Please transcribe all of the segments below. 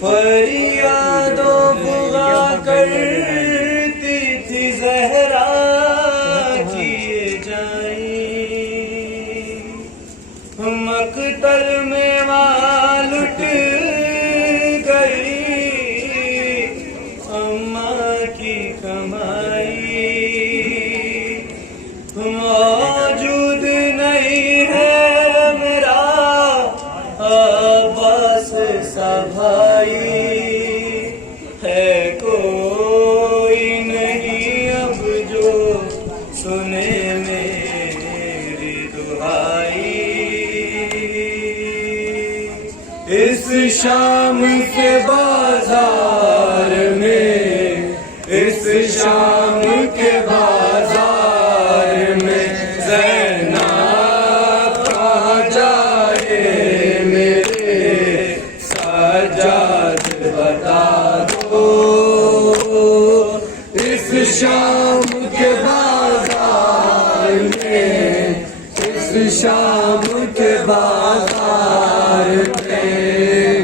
फरियादों बुआ करती थी ज़हरा किए जाएं, मकतल में वहाँ लुट गई अम्मा की कमाई। मौजूद नहीं है मेरा अब्बास सा भाई, है कोई नहीं अब जो सुने मेरी दुहाई। इस शाम के बाजार में, इस शाम के बाजार में ज़ैनब कहाँ जाए मेरे सज्जाद बता दो। इस शाम के बाजार में, इस शाम के बाजार में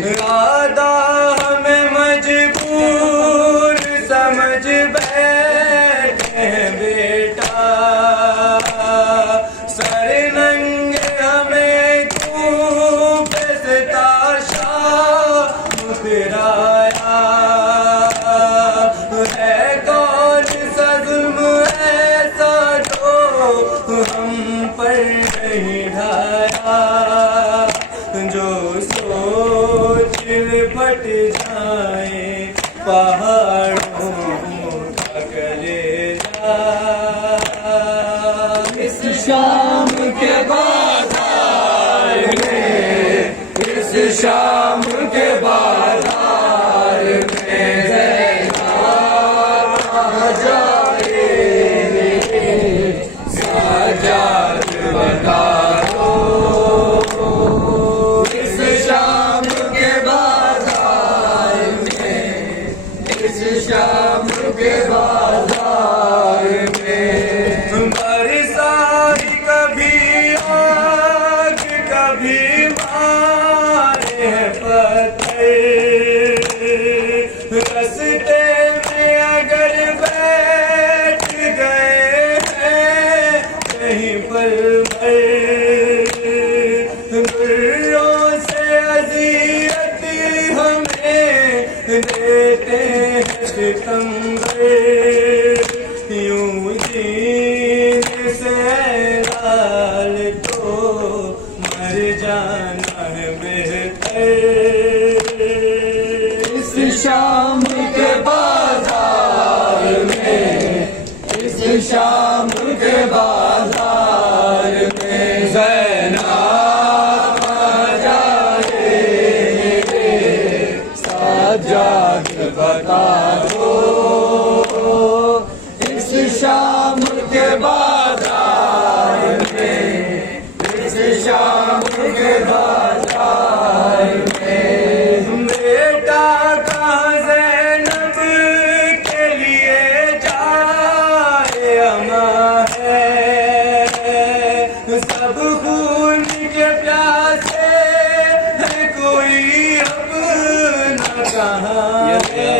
राधा हमें मजबूर समझ बैठे बेटा, सर नंगे हमें खूब ताशा मुकराया। है कौन सा जुल्म ऐसा जो हम पर नहीं ढाया, जो सोच लिपट जाए पहाड़ों का कलेजा। इस शाम के बाजार में, इस शाम के बाजार में ज़ैनब कहाँ जाए मेरे सज्जाद बता दो। इस शाम के बाजार में, इस शाम के बाजार में बरसात कभी आग कभी मारे पत्थर। रास्ते में अगर बैठ गए हैं कहीं पर गुर्रों से अज़ियत हमें देते हैं सितमगर। यूं जीने से लाल तो मर जाना है बेहतर। इस शाम के बाजार में, इस शाम के बाजार में ज़ैनब कहाँ जाए मेरे सज्जाद बता दो। इस शाम के बाजार में, इस शाम के बाजार में बेटा कहाँ ज़ैनब के लिए जाए अमा है। सब खून के प्यासे है कोई अपना कहाँ है।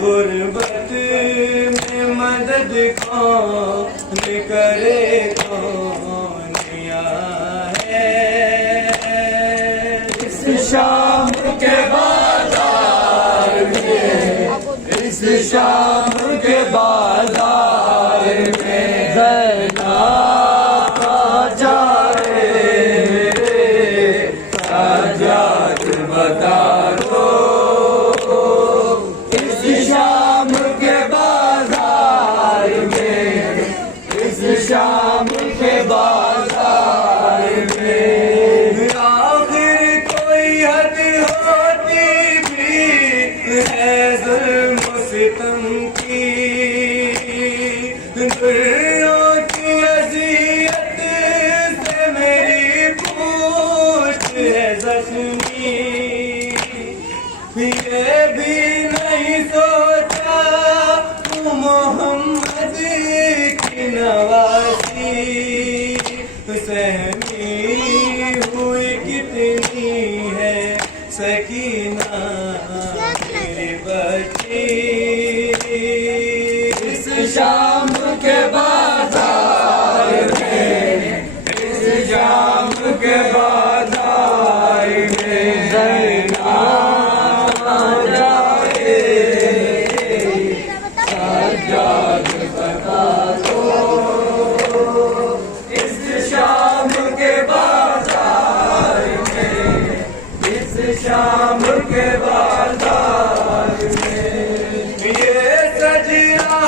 गुर्बत में मदद कौन करे कौन है। इस शाम के बाजार में, इस शाम के बाजार में ज़ैनब कहाँ जाए मेरे सज्जाद बता दो। इस शाम के बाजार में, इस शाम के बाजार में आखिर कोई हद होती भी है जुल्म सितम की। दुर्यों की अज़ियत से मेरी पूछ है जख्मी। ये भी नहीं सोचा शाम के बाजार में, इस शाम के बाजार में ज़ैना आ जाए, सज्जाद बता दो इस शाम के बाजार में, इस शाम के बाजार में ये सजिया